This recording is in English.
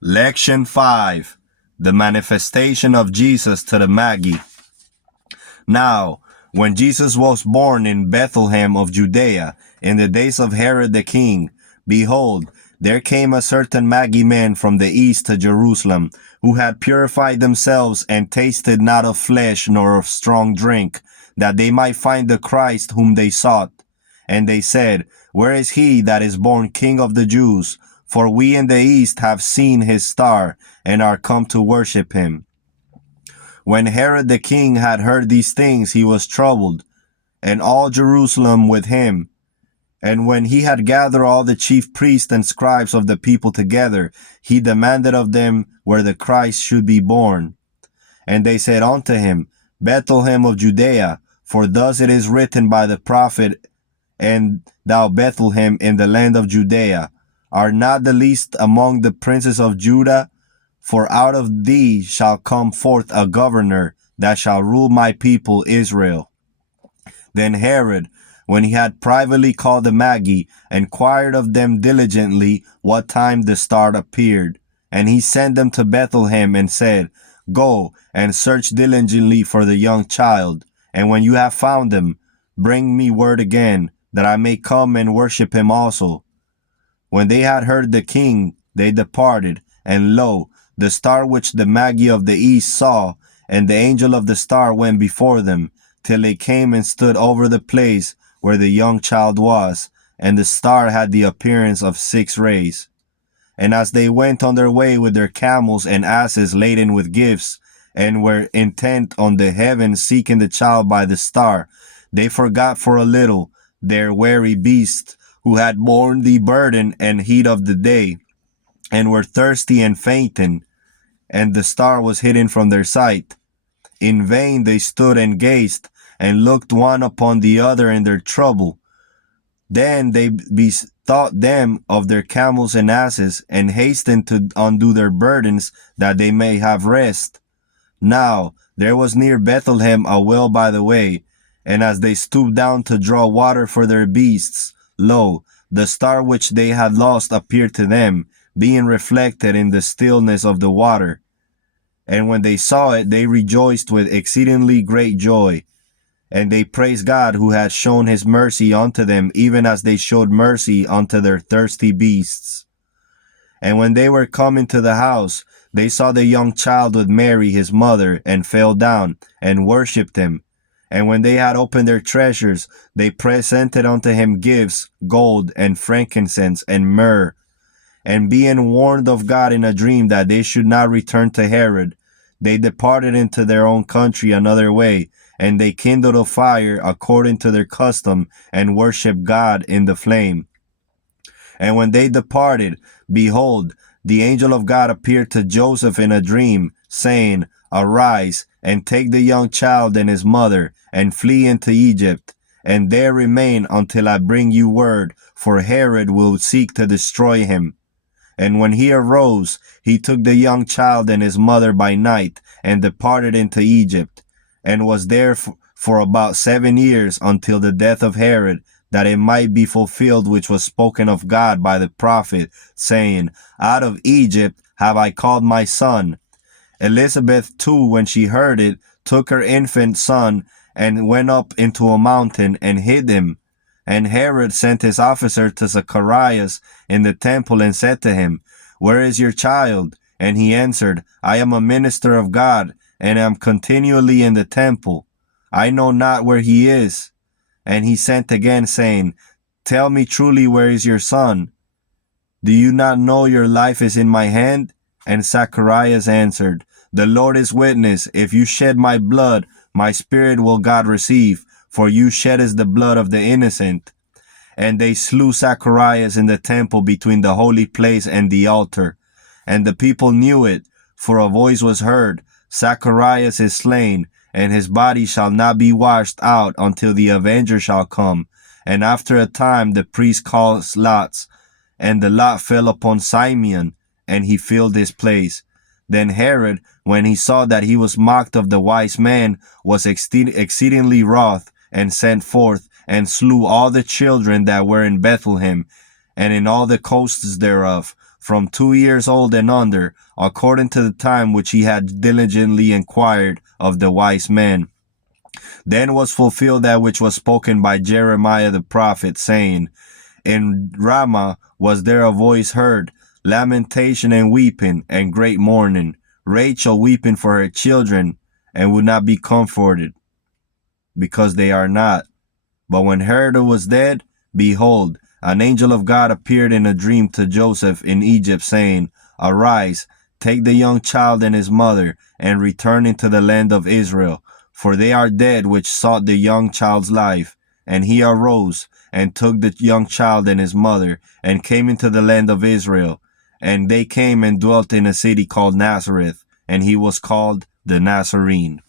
Lection 5. The manifestation of Jesus to the Maggi. Now, when Jesus was born in Bethlehem of Judea, in the days of Herod the king, behold, there came a certain Maggi men from the east to Jerusalem, who had purified themselves and tasted not of flesh nor of strong drink, that they might find the Christ whom they sought. And they said, Where is he that is born King of the Jews? For we in the east have seen his star, and are come to worship him. When Herod the king had heard these things, he was troubled, and all Jerusalem with him. And when he had gathered all the chief priests and scribes of the people together, he demanded of them where the Christ should be born. And they said unto him, Bethlehem of Judea, for thus it is written by the prophet, And thou, Bethlehem, in the land of Judea, art not the least among the princes of Judah, for out of thee shall come forth a governor that shall rule my people Israel. Then Herod, when he had privately called the Maggi, inquired of them diligently what time the star appeared. And he sent them to Bethlehem and said, Go and search diligently for the young child, and when you have found him, bring me word again, that I may come and worship him also. When they had heard the king, they departed, and lo, the star which the Maggi of the east saw, and the angel of the star went before them, till they came and stood over the place where the young child was, and the star had the appearance of 6 rays. And as they went on their way with their camels and asses laden with gifts, and were intent on the heaven seeking the child by the star, they forgot for a little their weary beasts, who had borne the burden and heat of the day, and were thirsty and fainting, and the star was hidden from their sight. In vain they stood and gazed, and looked one upon the other in their trouble. Then they bethought them of their camels and asses, and hastened to undo their burdens, that they may have rest. Now there was near Bethlehem a well by the way, and as they stooped down to draw water for their beasts, lo, the star which they had lost appeared to them, being reflected in the stillness of the water. And when they saw it, they rejoiced with exceedingly great joy. And they praised God, who had shown his mercy unto them, even as they showed mercy unto their thirsty beasts. And when they were come into the house, they saw the young child with Mary his mother, and fell down, and worshipped him. And when they had opened their treasures, they presented unto him gifts, gold, and frankincense, and myrrh. And being warned of God in a dream that they should not return to Herod, they departed into their own country another way, and they kindled a fire according to their custom, and worshipped God in the flame. And when they departed, behold, the angel of God appeared to Joseph in a dream, saying, Arise, and take the young child and his mother, and flee into Egypt, and there remain until I bring you word, for Herod will seek to destroy him. And when he arose, he took the young child and his mother by night, and departed into Egypt, and was there for about 7 years, until the death of Herod, that it might be fulfilled which was spoken of God by the prophet, saying, Out of Egypt have I called my son. Elizabeth too, when she heard it, took her infant son, and went up into a mountain, and hid him. And Herod sent his officer to Zacharias in the temple, and said to him, Where is your child? And he answered, I am a minister of God, and am continually in the temple. I know not where he is. And he sent again, saying, Tell me truly, where is your son? Do you not know your life is in my hand? And Zacharias answered, The Lord is witness, if you shed my blood, my spirit will God receive, for you sheddest the blood of the innocent. And they slew Zacharias in the temple between the holy place and the altar. And the people knew it, for a voice was heard, Zacharias is slain, and his body shall not be washed out until the avenger shall come. And after a time the priest called lots, and the lot fell upon Simeon, and he filled his place. Then Herod, when he saw that he was mocked of the wise man, was exceedingly wroth, and sent forth, and slew all the children that were in Bethlehem, and in all the coasts thereof, from 2 years old and under, according to the time which he had diligently inquired of the wise men. Then was fulfilled that which was spoken by Jeremiah the prophet, saying, In Ramah was there a voice heard, lamentation and weeping, and great mourning, Rachel weeping for her children, and would not be comforted, because they are not. But when Herod was dead, behold, an angel of God appeared in a dream to Joseph in Egypt, saying, Arise, take the young child and his mother, and return into the land of Israel, for they are dead which sought the young child's life. And he arose, and took the young child and his mother, and came into the land of Israel. And they came and dwelt in a city called Nazareth, and he was called the Nazarene.